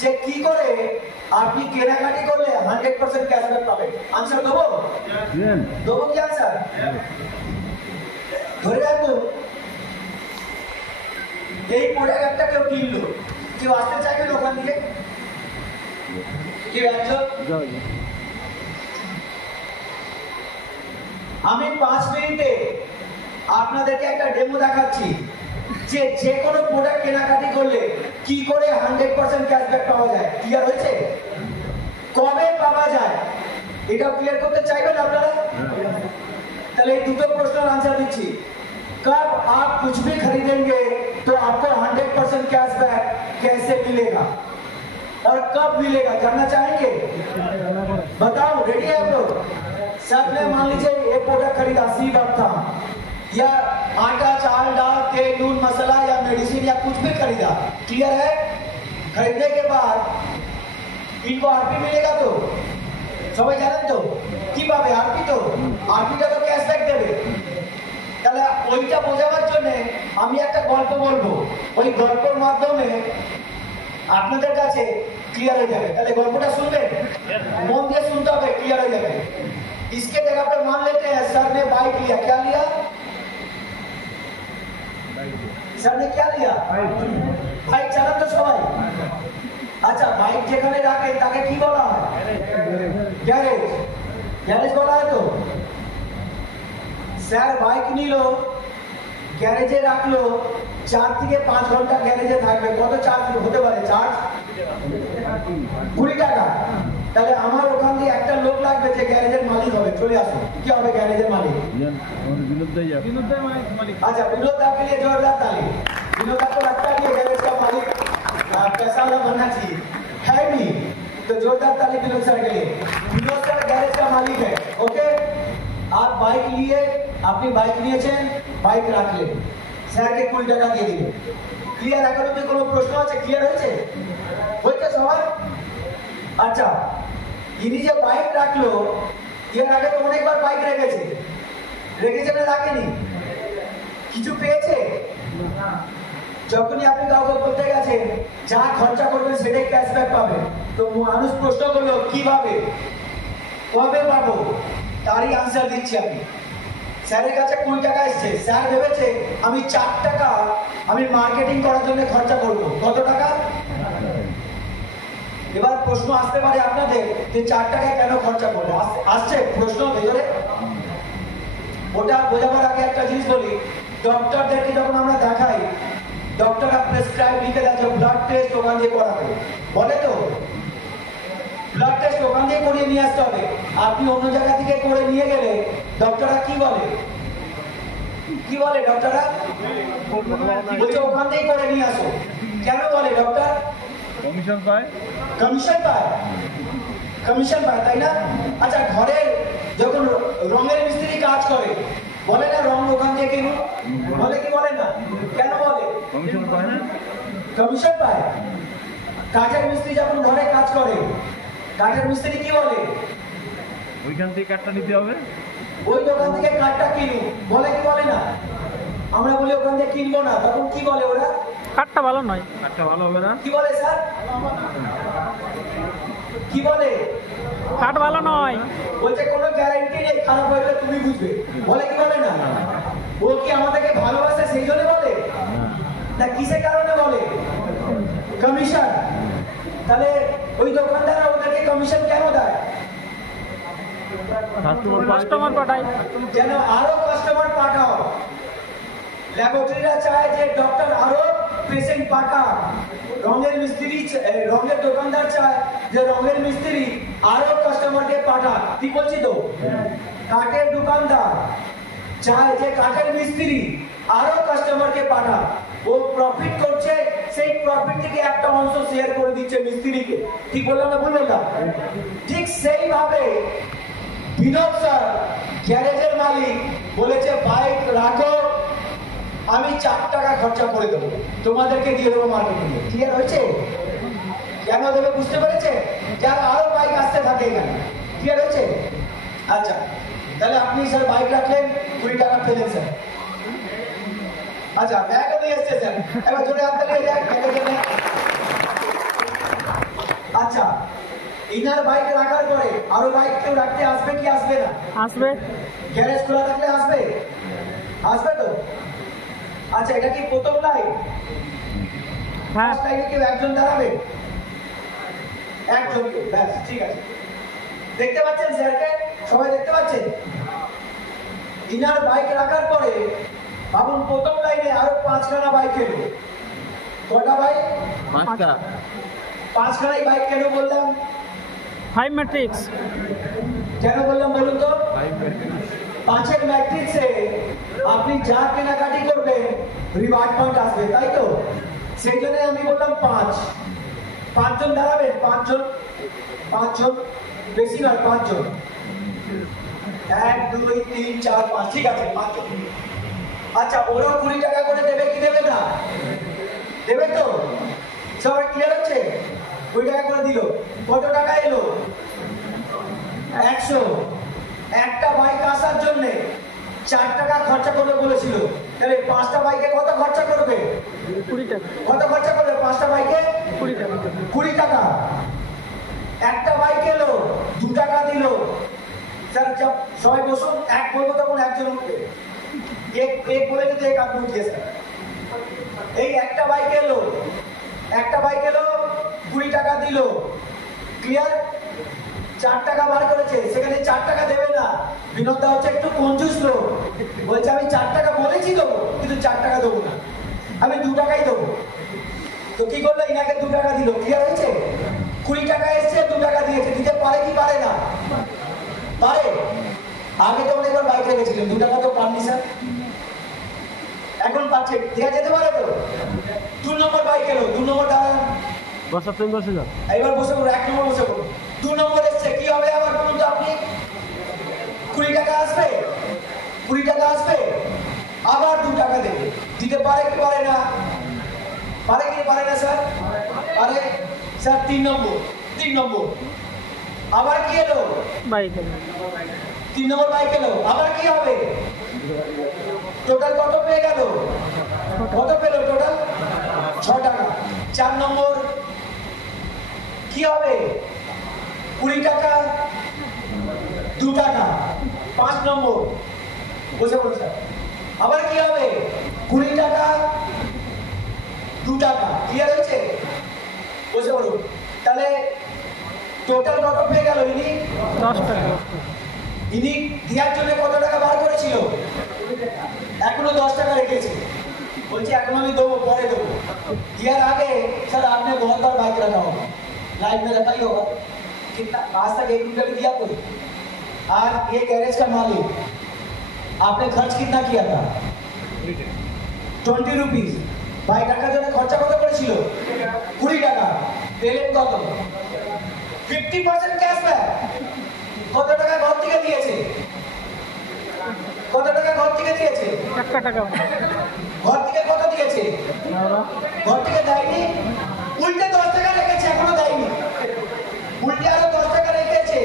যে কি করে আপনি কেনাকাটি করলে 100% ক্যাশব্যাক পাবেন। আনসার দেবো? দেবো কি আনসার? ধরে রাখবো এই প্রোডাক্ট একটা কেউ কিনলো, কেউ আসতে চাইবেন ওখান থেকে? কেউ একজন? আমি 5 মিনিটে আপনাদেরকে একটা ডেমো দেখাচ্ছি যে যে কোনো প্রোডাক্ট কেনাকাটি করলে কি করে 100% ক্যাশব্যাক পাওয়া যায়। ক্লিয়ার হয়েছে? কবে পাওয়া যায় এটা ক্লিয়ার করতে চাইবেন আপনারা? তাহলে এই দুটো প্রশ্নের आंसर দিচ্ছি। कब आप कुछ भी खरीदेंगे तो आपको 100% कैशबैक कैसे मिलेगा और कब मिलेगा, जानना चाहेंगे? बताओ, रेडी है आप लोग? सब ने मान लीजिए ये प्रोडक्ट खरीदा, सी बात था, या आटा चावल दाल तेल दूध मसाला या मेडिसिन या कुछ भी खरीदा, क्लियर है? खरीदने के बाद इनको आरपी मिलेगा तो সবাই জানেন তো কি পাবে? আরপি তো, আরপিটা তো ক্যাশব্যাক দেবে। তাহলে ওইটা বোঝাবার জন্য আমি একটা গল্প বলবো, ওই গল্পের মাধ্যমে আপনাদের কাছে ক্লিয়ার হয়ে যাবে। তাহলে গল্পটা শুনবেন, মন দিয়ে শুনতে হবে, क्लियर हो जाएगा। इसके जगह पर मान लेते हैं सर ने बाइक लिया, क्या लिया? सर ने क्या लिया? बाइक चालान तो सबाई। अच्छा, बाइक যেখানে রাখে তাকে কি বলা হয়? গ্যারেজ। গ্যারেজ বলা হয় তো। স্যার বাইক নিল, গ্যারেজে রাখলো, 4 থেকে 5 ঘন্টা গ্যারেজে থাকবে, কত চার্জ হতে পারে? চার্জ 20 টাকা। তাহলে আমার ওখান দিয়ে একটা লোক লাগবে যে গ্যারেজের মালিক হবে, চলে আসো। কি হবে গ্যারেজের মালিক? अच्छा, विनोद दा के लिए जोरदार ताली। विनोद दा को लगता है कि गैरेज का मालिक कैसा वाला बनना चाहिए, है भी? तो जोरदार ताली विनोद सर के लिए। विनोद सर गैरेज का मालिक है। ओके, आप बाइक लिए, अपनी बाइक নিয়েছেন, বাইক রাখলেন, স্যারকে 20 টাকা দিয়ে দিলেন। ক্লিয়ার? এখনো কি কোনো প্রশ্ন আছে? ক্লিয়ার হয়েছে? হয়েছে সবাই? আচ্ছা, ইনি যে বাইক রাখলো, এর আগে তো অনেকবার বাইক রেখেছে, রেখেছে না রাখেনি? কিছু পেয়েছে? যখনই আপনি কাউকে বলতে গেছেন যা খরচা করবেন সেটাই ক্যাশব্যাক পাবেন, তো মানুষ প্রশ্ন করলো কিভাবে, কবে পাবো? তারই আনসার দিচ্ছি আমি। স্যারের কাছে 20 টাকা এসছে, স্যার ভেবেছে আমি 4 টাকা আমি মার্কেটিং করার জন্য খরচা করব। কত টাকা? এবার প্রশ্ন আসতে পারে আপনাদের যে 4 টাকা কেন খরচা করবো? আসছে প্রশ্ন ভেতরে। ওটা বোঝাবার আগে একটা জিনিস বলি, ডক্টরদেরকে যখন আমরা দেখাই, ডক্টররা প্রেসক্রাইব লিখে দেয় ব্লাড টেস্ট ওখান দিয়ে করাবে, বলে তো ব্লাড টেস্ট ওখান দিয়ে করিয়ে নিয়ে আসতে হবে। আপনি অন্য জায়গা থেকে করে নিয়ে গেলে ডক্টররা কি বলে? কি বলে ডক্টররা? বলছে ওখান থেকে করে নিয়ে আসো। কেন বলে ডক্টর? কমিশন পায়। কমিশন পায়, কমিশন পায়, তাই না? আচ্ছা, ঘরের যখন রঙের মিস্ত্রি কাজ করে বলে না রং ওখান থেকে কিনুন, বলে কি বলে না? কেন বলে? কমিশন পায় না, কমিশন পায়। কাঠের মিস্ত্রি যখন ঘরে কাজ করে, কাঠের মিস্ত্রি কি বলে? ওইখান থেকে কাঠটা নিতে হবে, ওই দোকান থেকে কাঠটা কিনুন, বলে কি বলে না? আমরা বলি ওখান থেকে কিনবো না, তখন কি বলে ওরা? কাঠটা ভালো নয়, কাঠটা ভালো হবে না। কি বলে স্যার? কি বলে? কাঠ ভালো নয়, বলছে কোনো গ্যারান্টি নেই, খারাপ হয়ে তুমি বুঝবে, বলে কি বলে না? ও কি আমাদেরকে ভালোবাসে সেই জন্য বলে না? কিসের কারণে বলে? কমিশন। তাহলে ওই দোকানদাররা ওদেরকে কমিশন কেন দেয়? কাস্টমার পাঠায়, যেন আরো কাস্টমার পাঠাও। ল্যাবরেটরিরা চায় যে ডক্টর আরো পেশেন্ট পাঠাক, রঙের মিস্ত্রি, রঙের দোকানদার চায় যে রঙের মিস্ত্রি আরো কাস্টমারকে পাঠাক। কি বলছি তো? কাঠের দোকানদার চায় যে কাঠের মিস্ত্রি আরো কাস্টমারকে পাঠাক, ও প্রফিট করছে, সেই প্রফিট থেকে একটা অংশ শেয়ার করে দিচ্ছে মিস্ত্রিকে। ঠিক বললাম না ভুল বললাম? ঠিক সেইভাবে বিনোদ স্যার গ্যারেজের মালিক বলেছে বাইক রাখো, আমি 4 টাকা খরচা করে দেবো, তোমাদেরকে দিয়ে দেবো মার্কেটিং এ। ক্লিয়ার হয়েছে? কেন দেবে বুঝতে পেরেছে? যারা আরো বাইক আসতে থাকে এখানে। ক্লিয়ার হয়েছে? আচ্ছা, তাহলে আপনি স্যার বাইক রাখলেন, 20 টাকা পেলেন স্যার। আচ্ছা, ব্যাগও নিয়ে এসছে স্যার, এবার জোরে হাত তালিয়ে যাক ব্যাগের জন্য। ইনার বাইক রাখার পরে আরো বাইক কেউ রাখতে আসবে কি আসবে না? আসবে। গ্যারেজ খোলা থাকলে আসবে, আসবে তো। আচ্ছা, এটা কি প্রথম লাইন? হ্যাঁ, লাইনে কেউ একজন দাঁড়াবে, একজন, ব্যাস, ঠিক আছে। দেখতে পাচ্ছেন স্যারকে? সবাই দেখতে পাচ্ছেন? ইনার বাইক রাখার পরে ভাবুন প্রথম লাইনে আরো 5খানা বাইক এলো। কটা বাইক? 5টা। 5খানাই বাইক কেন বললাম? 5 ম্যাট্রিক্স। কেন বললাম বলুন তো? 5এর ম্যাট্রিক্সে আপনি যা কেনাকাটি করবেন রিওয়ার্ড পয়েন্ট আসবে, তাই তো? সেই জন্য আমি বললাম 5জন দাঁড়াবেন, 5জন, বেশি নয়, 5জন। 1 2 3 4 5, ঠিক আছে, 5জন। আচ্ছা, ওরা 20 টাকা করে দেবে কি দেবে না? দেবে তো? সবাই ক্লিয়ার হচ্ছে? 20 টাকা করে দিল। কত টাকা এলো? 100। একটা বাইক আসার জন্য 4 টাকা খরচা করবে বলেছিল, তাহলে 5টা বাইকে কত খরচা করবে? 20 টাকা। কত খরচা করবে 5টা বাইকে? 20 টাকা। 20 টাকা। একটা বাইক এলো, 2 টাকা দিল। স্যার সবাই বসুন, এক বলবো তখন একজন উঠবে, এক বলে কিন্তু এক আপনি উঠিয়ে স্যার। এই একটা বাইক এলো, 20 টাকা দিল, ক্লিয়ার? 4 টাকা বার করেছে, সেখানে 4 টাকা দেবে না। বিনোদটা হচ্ছে একটু কঞ্জুস লোক, বলছে আমি 4 টাকা বলেছি দেবো, কিন্তু 4 টাকা দেবো না, আমি 2 টাকাই দেবো। তো কি করলো? ইনাকে 2 টাকা দিল, ক্লিয়ার হয়েছে? 20 টাকা এসছে, 2 টাকা দিয়েছে। দিতে পারে কি পারে না? পারে। আগে তো অনেকবার বাইক রেখেছিলেন, 2 টাকা তো পাননি স্যার, এখন পাচ্ছে, দেওয়া যেতে পারে তো? 2 নম্বর বাইক এলো, 2 নম্বর দাঁড়ান, বসা তুমি বসে যাও। এবার বসে পড়ো, 1 নম্বর বসে পড়ো। 2 নম্বর এসছে, কি হবে আবার বলুন তো আপনি? 20 টাকা আসবে, 20 টাকা আসবে, আবার 2 টাকা দেবে। দিতে পারে কি পারে না? পারে কি পারে না স্যার? পারে। স্যার 3 নম্বর, আবার কি এলো? বাইক। 3 নম্বর বাইক এলো, আবার কি হবে? টোটাল কত পেয়ে গেল? কত পেল টোটাল? 6 টাকা। 4 নম্বর কি হবে? 20 টাকা, 2 টাকা। 5 নম্বর, বসে বলুন স্যার, আবার কি হবে? 20 টাকা, 2 টাকা। ক্লিয়ার হয়েছে? বসে বলুন। তাহলে টোটাল কত পেয়ে গেল ইনি? 10 টাকা। ইনি দেওয়ার জন্য কত টাকা বার করেছিল? এখনো 10 টাকা রেখেছে, বলছি এখন আমি দেবো, পরে देबो। यार आगे सर आपने बहुत बार बाइक रखा होगा, लाइफ में रखा ही होगा, कितना आज तक 1 रुपया भी दिया कोई? आज ये गैरेज का मालिक, आपने खर्च कितना किया था? 20 रुपीज। বাইক রাখার জন্য খরচা কত করেছিল? 20 টাকা। পেলেন কত? 50% ক্যাশব্যাক। কত টাকা ঘর থেকে দিয়েছে? কত টাকা ঘর থেকে দিয়েছে? 1 টাকা। ঘর থেকে কত দিয়েছে? ঘর থেকে দেয়নি, উল্টে 10 টাকা রেখেছে, এখনো দেয়নি। উল্টে আরো 10 টাকা রেখেছে,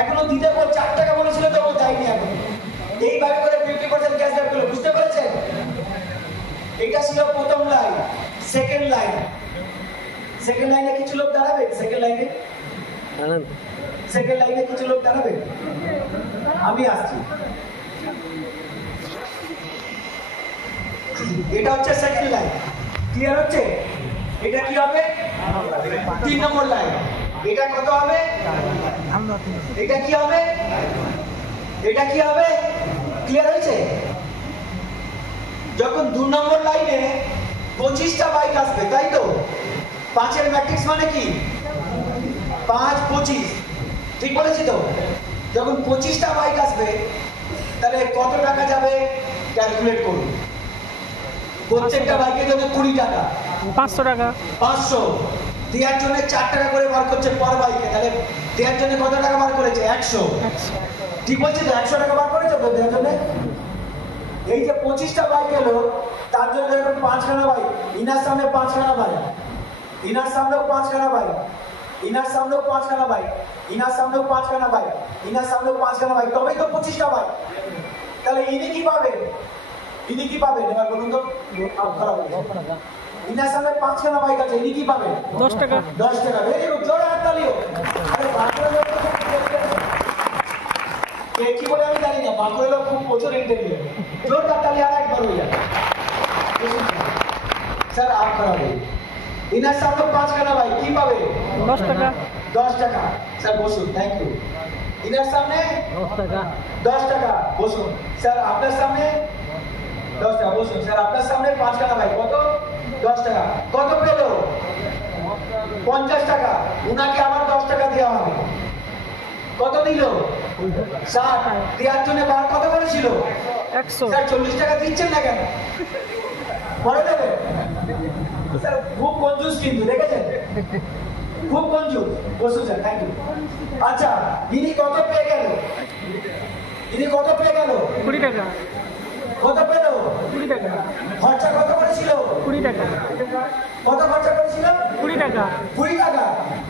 এখনো দিতে বল। 4 টাকা বলেছিল তো, ও দেয়নি এখন। এইভাবে করে 50% ক্যাশব্যাক পেল, বুঝতে পেরেছেন? এটা ছিল প্রথম লাইন। সেকেন্ড লাইনে কিছু লোক দাঁড়াবে, সেকেন্ড লাইনে কিছু লোক দাঁড়াবে, আমি আসছি। এটা হচ্ছে সেকেন্ড লাইন, ক্লিয়ার হচ্ছে? এটা কি হবে? 3 নম্বর লাইন। এটা কত হবে? এটা কি হবে? এটা কি হবে? ক্লিয়ার হয়েছে? যখন 2 নম্বর লাইনে 25টা বাইক আসবে, তাই তো? 5এর ম্যাট্রিক্স মানে কি? 5 25, ঠিক বলেছি তো? যখন 25টা বাইক আসবে, তাহলে কত টাকা যাবে ক্যালকুলেট করুন। প্রত্যেকটা বাইকে যাবে 20 টাকা, 500 টাকা। 500 দেওয়ার জন্য 4 টাকা করে বার করছে পার বাইকে, তাহলে দেওয়ার জন্য কত টাকা বার করেছে? 100। ঠিক বলছি তো? 100 টাকা বার করেছে তো দেওয়ার জন্য। এই যে 25টা বাইক এলো, তার জন্য এরকম 5খানা বাইক, ইনার সামনে 5খানা বাইক, ইনার সামনেও 5খানা বাইক, ইনার সামনেও 5খানা বাইক, ইনার সামনেও 5খানা বাইক, ইনার সামনেও 5খানা বাইক, তবেই তো 25টা বাইক। তাহলে ইনি কি পাবেন? এবার বলুন তো, খারাপ হয়েছে। ইনার সামনে 5খানা বাইক আছে, ইনি কি পাবেন? 10 টাকা। 10 টাকা। ভেরি গুড, জোরে হাততালি হোক। কি বলে আমি জানি না, বাঁকুড়া লোক খুব প্রচুর ইন্টারভিউ। জোরদার তালি আর একবার হয়ে যাবে। স্যার আপ করাবে ইনার সামনে 5 খানা ভাই কি পাবে? 10 টাকা। 10 টাকা। স্যার বসুন, থ্যাংক ইউ। ইনার সামনে 10 টাকা। 10 টাকা বসুন। স্যার আপনার সামনে 10 টাকা বসুন। স্যার আপনার সামনে 5 খানা ভাই কত? 10 টাকা। কত পেল? 50 টাকা। উনাকে আবার 10 টাকা দেওয়া হবে। কত দিল? 60। দেওয়ার জন্য বার কত করেছিল? 100। স্যার 40 টাকা দিচ্ছেন না কেন? পরে দেবে। স্যার খুব কঞ্জুস কিন্তু, দেখেছেন? খুব কঞ্জুস। বসুন স্যার, থ্যাংক ইউ। আচ্ছা, ইনি কত পেয়ে গেল? ইনি কত পেয়ে গেল? 20 টাকা। কত পেল? 20 টাকা। খরচা কত করেছিল? 20 টাকা। কত খরচা করেছিল? 20 টাকা। 20 টাকা।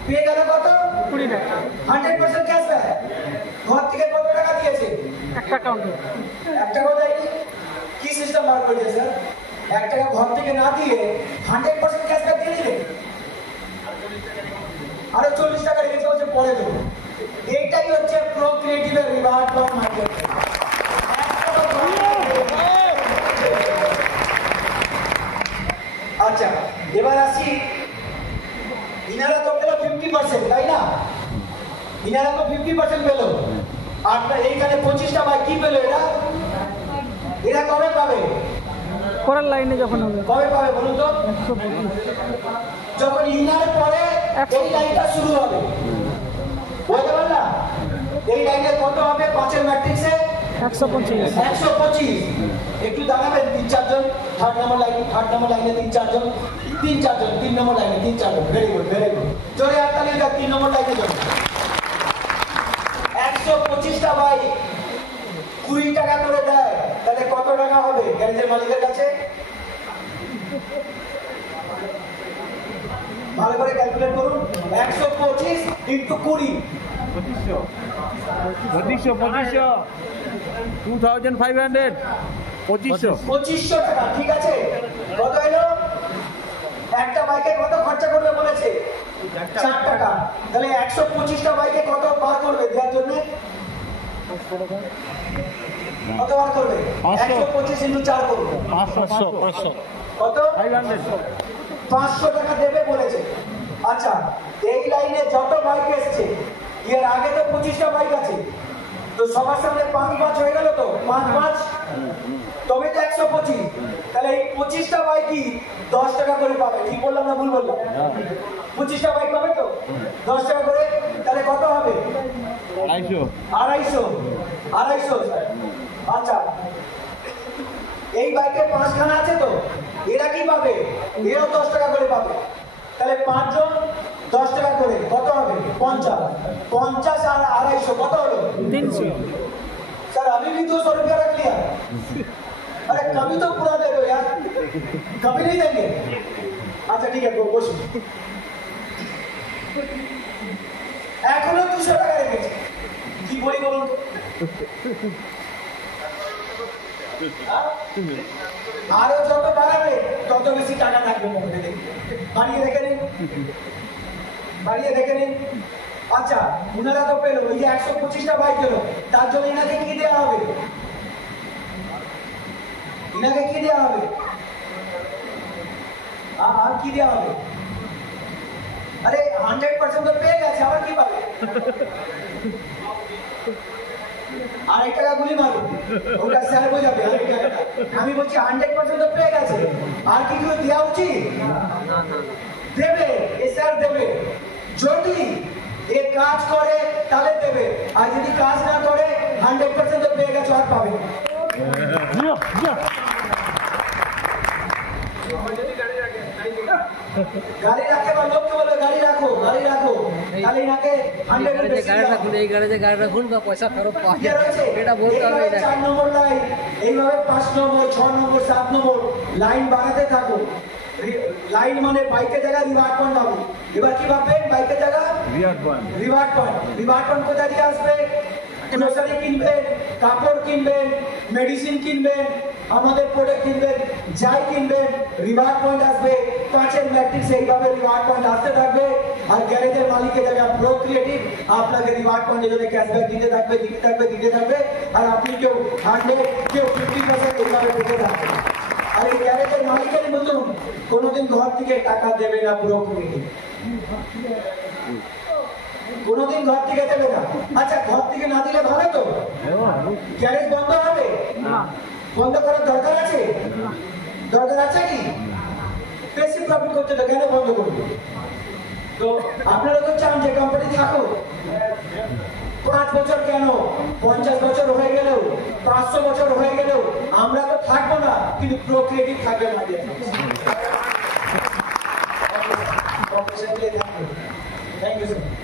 পেয়ে গেল কত? 20 টাকা। 100% ক্যাশব্যাক। ঘর থেকে কত টাকা দিয়েছে? 1 টাকা হবে। 1 টাকা দেয়নি? কি সিস্টেম বার করেছে স্যার? 1 টাকা ঘর থেকে না দিয়ে 100% ক্যাশব্যাক দিয়ে দিলে, আরো 40 টাকা রেখেছে, বলছে পরে দেবো। এইটাই হচ্ছে প্রো ক্রিয়েটিভের রিওয়ার্ড ফর মার্কেট। আচ্ছা, এবার আসি, ইনারা তো পেল 50%, তাই না? ইনারা তো 50% পেল। আর এইখানে 25টা ভাই কি পেল? এরা কবে পাবে? পরের লাইনে যখন হবে। কবে পাবে বলুন তো? 125। যখন ইনার পরে এই লাইনটা শুরু হবে, বলতে পারলা? এই লাইনে কত হবে? 5 এর ম্যাট্রিক্সে 125। 125। একটু দাঁড়াবেন 3-4 জন। থার্ড নম্বর লাইনে 3-4 জন, 3-4 জন, 3 নম্বর লাইনে 3-4 জন। Very good, very good. জোরে হাততালি দাও 3 নম্বর লাইনে জন। 125টা ভাই 20 টাকা করে দেয়, তাহলে কত টাকা হবে গ্যারেজের মালিকের কাছে? ভালো করে ক্যালকুলেট করুন। 125 ইন্টু 20, 2500 2500 টাকা। ঠিক আছে, কত এলো? একটা বাইকে কত খরচা করবে বলেছে? 4 টাকা। তাহলে 125টা বাইকে কত বার করবে দেওয়ার জন্য? কত বার করবে? 125 ইন্টু 4 করবে। 500 কত? 500 টাকা দেবে বলেছে। আচ্ছা, এই লাইনে যত বাইক এসছে, এর আগে তো 25টা বাইক আছে, তো সবার সামনে 5-5 হয়ে গেল তো, 5-5 তবে তো 125। তাহলে এই 25টা বাইকই 10 টাকা করে পাবে। ঠিক বললাম না ভুল বললাম? 25টা বাইক পাবে তো 10 টাকা করে। তাহলে কত হবে? 250। আচ্ছা, এই বাইকে 5 খানা আছে তো, এরা কি পাবে? এরাও 10 টাকা করে পাবে। তাহলে 5 জন 10 টাকা করে, কত হবে? 50। 50 আর 250 কত হলো? 300। सर अभी भी 200 रुपया रख लिया। अरे कभी तो पूरा दे दो यार, कभी नहीं देंगे? अच्छा ठीक है, বসুন। এখনো 200 টাকা রেখেছে। কি বলি বলুন তো? আরো যত বাড়াবে তত বেশি টাকা থাকবে মধ্যে। বাড়িয়ে রেখে নিন, বাড়িয়ে রেখে নিন। আচ্ছা, উনারা তো পেলো, ওই যে 125টা বাইক গেল, তার জন্য ইনাকে কি দেওয়া হবে? ইনাকে কি দেওয়া হবে? আর কি দেওয়া হবে? আরে 100% তো পেয়ে গেছে, আবার কি পাবে? আরেক টাকা গুলি মারো, ওটা স্যার বোঝাবে। আরেক টাকাটা আমি বলছি 100% তো পেয়ে গেছে, আর কি কিছু দেওয়া উচিত? দেবে, এ স্যার দেবে। যদি এ কাজ করে তাহলে দেবে, আর যদি কাজ না করে 100% তো পেয়ে গেছে, আর পাবে। গাড়ি রাখে বা লোককে বলে গাড়ি রাখো, গাড়ি রাখো, তাহলে এনাকে 100% গাড়ি রাখুন, এই গাড়িতে গাড়ি রাখুন বা পয়সা ফেরত পাওয়া ইয়ে রয়েছে। যাবে, এটা বলতে হবে। এইভাবে 4 নম্বর লাইন, এইভাবে 5 নম্বর, 6 নম্বর, 7 নম্বর লাইন বাড়াতে থাকো। লাইন মানে বাইকের জায়গায় রিওয়ার্ড পয়েন্ট পাবো। এবার কি ভাববেন? বাইকের জায়গা রিওয়ার্ড পয়েন্ট। রিওয়ার্ড পয়েন্ট কোথা দিয়ে আসবে? গ্রোসারি কিনবেন, কাপড় কিনবেন, মেডিসিন কিনবেন, আমাদের প্রোডাক্ট কিনবেন, যাই কিনবেন রিওয়ার্ড পয়েন্ট আসবে। 5 এর ম্যাট্রিক্স এইভাবে রিওয়ার্ড পয়েন্ট আসতে থাকবে। আর গ্যারেজের মালিকের জায়গা প্রো ক্রিয়েটিভ আপনাকে রিওয়ার্ড পয়েন্টের জন্য ক্যাশব্যাক দিতে থাকবে আর আপনি কেউ 100 কেউ 50% এইভাবে পেতে থাকবেন। আর এই গ্যারেজের মালিকের বলুন কোনোদিন ঘর থেকে টাকা দেবে না পুরো কমিটি, কোনোদিন ঘর থেকে দেবে না। আচ্ছা ঘর থেকে না দিলে ভালো তো, গ্যারেজ বন্ধ হবে? বন্ধ করার দরকার আছে? দরকার আছে কি? বেশি প্রফিট করতে তো কেন বন্ধ করবে? তো আপনারা তো চান যে কোম্পানি থাকুক, 5 বছর কেন 50 বছর হয়ে গেলেও 500 বছর হয়ে গেলেও আমরা তো থাকবো না, কিন্তু প্রোক্রিয়েটিভ থাকবে আমাদের। Thank you sir.